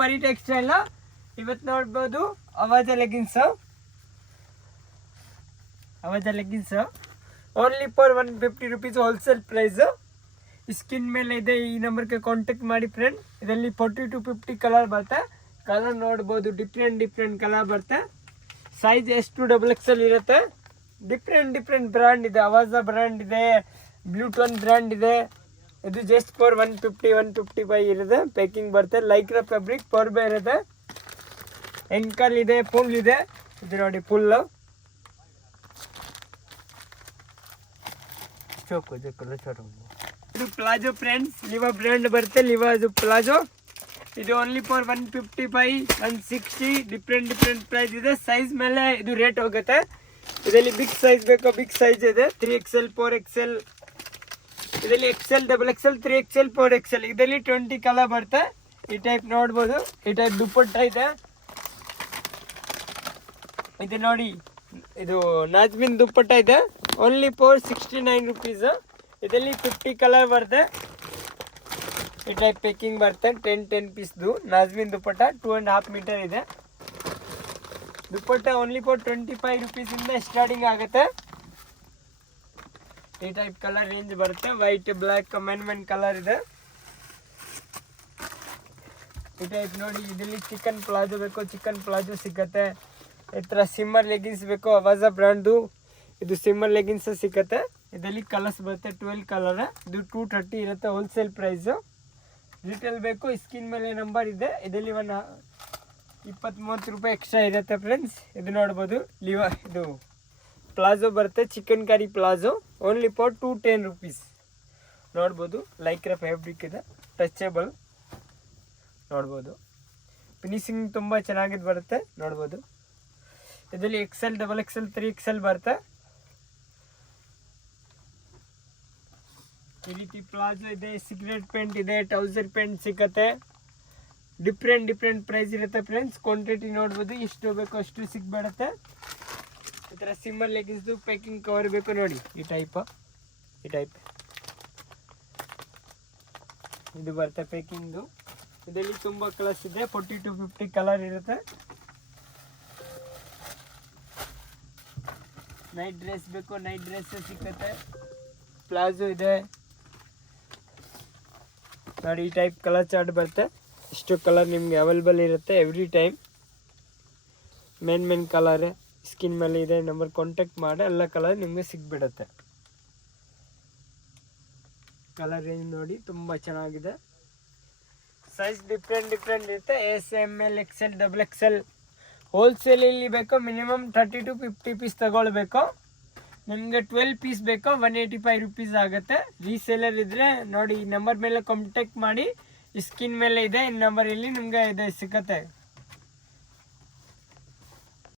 ಪರಿ ಟೆಕ್ಸ್ಟೈಲ್ ಇವತ್ತು ನೋಡ್ಬೋದು ಅವಾಜ leggings only for 150 rupees wholesale price. Skin ಮೇಲೆ ಇದೆ, ಈ ನಂಬರ್ಗೆ ಕಾಂಟ್ಯಾಕ್ಟ್ ಮಾಡಿ ಫ್ರೆಂಡ್. ಇದರಲ್ಲಿ 40 to 50 ಕಲರ್ ಬರುತ್ತೆ. ಕಲರ್ ನೋಡ್ಬೋದು, ಡಿಫ್ರೆಂಟ್ ಕಲರ್ ಬರುತ್ತೆ. ಸೈಜ್ ಎಷ್ಟು XXL ಇರುತ್ತೆ. ಡಿಫ್ರೆಂಟ್ ಬ್ರ್ಯಾಂಡ್ ಇದೆ. ಅವಾಜ ಬ್ರ್ಯಾಂಡ್ ಇದೆ, ಬ್ಲೂಟನ್ ಬ್ರ್ಯಾಂಡ್ ಇದೆ. ಇದು ಜಸ್ಟ್ ಫಾರ್ 155 ಇರುತ್ತೆ. ಪ್ಯಾಕಿಂಗ್ ಬರುತ್ತೆ. ಲೈಕ್ರಾ ಫ್ಯಾಬ್ರಿಕ್ ಫೋರ್ ಬೈ ಇರುತ್ತೆ. ಎಂಕಲ್ ಇದೆ, ಫುಲ್ ಇದೆ. ಇದು ನೋಡಿ ಫುಲ್ ಇದು ಪ್ಲಾಜೋ ಫ್ರೆಂಡ್ಸ್. ಲಿವಾ ಬ್ರ್ಯಾಂಡ್ ಬರುತ್ತೆ. ಲಿವಾ ಇದು ಪ್ಲಾಜೋ. ಇದು ಓನ್ಲಿ ಫಾರ್ 155 160 ಡಿಫ್ರೆಂಟ್ ಪ್ರೈಸ್ ಇದೆ. ಸೈಜ್ ಮೇಲೆ ಇದು ರೇಟ್ ಹೋಗುತ್ತೆ. ಇದರಲ್ಲಿ ಬಿಗ್ ಸೈಜ್ ಬೇಕೋ ಬಿಗ್ ಸೈಜ್ ಇದೆ. 3XL 4XL, ಇದರಲ್ಲಿ XL XXL 3XL 4XL. ಇದರಲ್ಲಿ 20 ಕಲರ್ ಬರುತ್ತೆ. ಈ ಟೈಪ್ ನೋಡ್ಬೋದು. ಈ ಟೈಪ್ ದುಪ್ಪಟ್ಟ ಇದೆ. ಇದು ನೋಡಿ, ಇದು ನಾಜ್ಮಿನ್ ದುಪ್ಪಟ್ಟ ಇದೆ. Only for 69 rupees. ಇದರಲ್ಲಿ 50 ಕಲರ್ ಬರುತ್ತೆ. ಈ ಟೈಪ್ ಪ್ಯಾಕಿಂಗ್ ಬರುತ್ತೆ. 10 ಪೀಸ್ದು ನಾಜ್ಮಿನ್ ದುಪ್ಪಟ್ಟ 2.5 ಮೀಟರ್ ಇದೆ. ದುಪ್ಪಟ್ಟ ಓನ್ಲಿ ಫಾರ್ 25 ರೂಪೀಸಿಂದ ಸ್ಟಾರ್ಟಿಂಗ್ ಆಗುತ್ತೆ. ಈ ಟೈಪ್ ಕಲರ್ ರೇಂಜ್ ಬರುತ್ತೆ. ವೈಟ್, ಬ್ಲ್ಯಾಕ್, ಮೆನ್ ಕಲರ್ ಇದೆ. ಈ ಟೈಪ್ ನೋಡಿ. ಇದರಲ್ಲಿ ಚಿಕನ್ ಪ್ಲಾಜೋ ಬೇಕೋ ಚಿಕನ್ ಪ್ಲಾಜೋ ಸಿಗುತ್ತೆ. ಈ ಥರ ಸಿಮ್ಮರ್ ಲೆಗಿನ್ಸ್ ಬೇಕೋ ಅವಾಜ ಬ್ರ್ಯಾಂಡ್ದು ಇದು ಸಿಮ್ಮರ್ ಲೆಗಿನ್ಸ್ ಸಿಗುತ್ತೆ. ಇದರಲ್ಲಿ ಕಲರ್ಸ್ ಬರುತ್ತೆ. 12 ಕಲರ್. ಇದು 230 ಇರುತ್ತೆ ಹೋಲ್ಸೇಲ್ ಪ್ರೈಸು. ರಿಟೇಲ್ ಬೇಕು ಸ್ಕಿನ್ ಮೇಲೆ ನಂಬರ್ ಇದೆ. ಇದರಲ್ಲಿ 20-30 ರೂಪಾಯಿ ಎಕ್ಸ್ಟ್ರಾ ಇರುತ್ತೆ ಫ್ರೆಂಡ್ಸ್. ಇದು ನೋಡ್ಬೋದು. ಇದು ಪ್ಲಾಜೋ ಬರುತ್ತೆ. Chicken curry palazzo only for 210 rupees. ನೋಡ್ಬೋದು. ಲೈಕ್ರಾ ಫ್ಯಾಬ್ರಿಕ್ ಇದೆ. ಟಚಬಲ್ ನೋಡ್ಬೋದು. ಫಿನಿಶಿಂಗ್ ತುಂಬ ಚೆನ್ನಾಗಿದ್ದು ಬರುತ್ತೆ. ನೋಡ್ಬೋದು. ಇದರಲ್ಲಿ XL XXL 3XL ಬರುತ್ತೆ. ಈ ರೀತಿ ಪ್ಲಾಜೋ ಇದೆ. ಸಿಗರೇಟ್ ಪ್ಯಾಂಟ್ ಇದೆ. ಟ್ರೌಸರ್ ಪ್ಯಾಂಟ್ ಸಿಗುತ್ತೆ. ಡಿಫ್ರೆಂಟ್ ಪ್ರೈಸ್ ಇರುತ್ತೆ ಫ್ರೆಂಡ್ಸ್. ಕ್ವಾಂಟಿಟಿ ನೋಡ್ಬೋದು. ಎಷ್ಟು ಬೇಕೋ ಅಷ್ಟು ಸಿಗ್ಬಿಡುತ್ತೆ. ಈ ಥರ ಸಿಮ್ಮರ್ ಲೆಗಿನ್ಸ್ದು ಪ್ಯಾಕಿಂಗ್ ಕವರ್ ಬೇಕು ನೋಡಿ. ಈ ಟೈಪ್ ಇದು ಬರುತ್ತೆ ಪ್ಯಾಕಿಂಗ್ದು. ಇದರಲ್ಲಿ ತುಂಬ ಕಲರ್ಸ್ ಇದೆ. 40 to 50 ಕಲರ್ ಇರುತ್ತೆ. ನೈಟ್ ಡ್ರೆಸ್ ಬೇಕು ನೈಟ್ ಡ್ರೆಸ್ ಸಿಗುತ್ತೆ. ಪ್ಲಾಜೋ ಇದೆ ನೋಡಿ. ಈ ಟೈಪ್ ಕಲರ್ ಚಾರ್ಟ್ ಬರುತ್ತೆ. ಇಷ್ಟು ಕಲರ್ ನಿಮಗೆ ಅವೈಲೇಬಲ್ ಇರುತ್ತೆ every time. Main colour skin ಮೇಲೆ ಇದೆ. ನಂಬರ್ ಕಾಂಟ್ಯಾಕ್ಟ್ ಮಾಡಿ ಎಲ್ಲ ಕಲರ್ ನಿಮಗೆ ಸಿಗ್ಬಿಡುತ್ತೆ. ಕಲರ್ ರೇಂಜ್ ನೋಡಿ ತುಂಬ ಚೆನ್ನಾಗಿದೆ. ಸೈಜ್ ಡಿಫ್ರೆಂಟ್ ಇರುತ್ತೆ. SML XL XXL. ಹೋಲ್ಸೇಲಲ್ಲಿ ಬೇಕೋ ಮಿನಿಮಮ್ 30 to 50 ಪೀಸ್ ತಗೊಳ್ಬೇಕು. ನಿಮಗೆ 12 ಪೀಸ್ ಬೇಕೋ 185 ರೂಪೀಸ್ ಆಗುತ್ತೆ. ರೀಸೇಲರ್ ಇದ್ದರೆ ನೋಡಿ ಈ ನಂಬರ್ ಮೇಲೆ ಕಾಂಟ್ಯಾಕ್ಟ್ ಮಾಡಿ. ಸ್ಕಿನ್ ಮೇಲೆ ಇದೆ ಈ ನಂಬರಲ್ಲಿ ನಿಮಗೆ ಇದು ಸಿಗುತ್ತೆ.